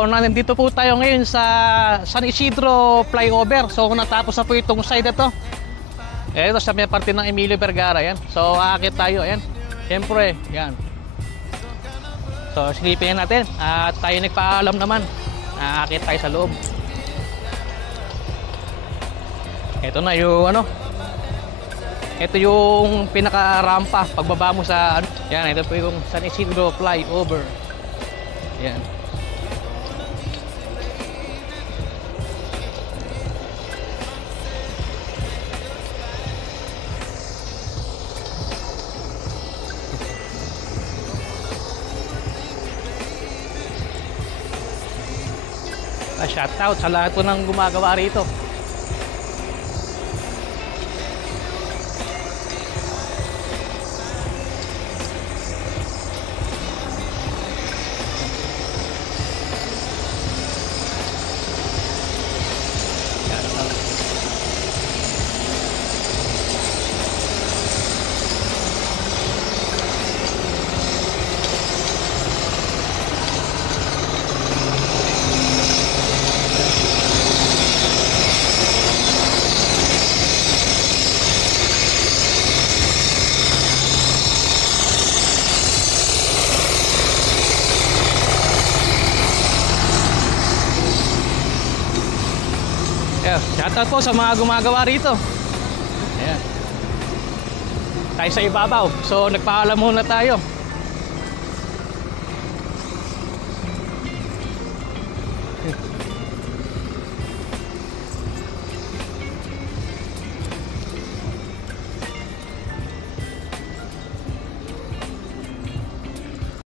So nandito po tayo ngayon sa San Isidro flyover. So natapos na po itong side na to. Ito sa may parte ng Emilio Vergara yan. So aakit tayo, ayan. Siyempre, yan. So silipin natin. At tayo nagpaalam naman. Aakit tayo sa loob. Ito na yung ano. Ito yung pinaka-rampa pagbaba mo sa ano. Yan, ito po yung San Isidro flyover. Yan. Shoutout sa lahat po ng gumagawa rito. Shoutout po sa mga gumagawa rito. Ayan. Tayo sa ibabaw. So nagpaalam muna tayo.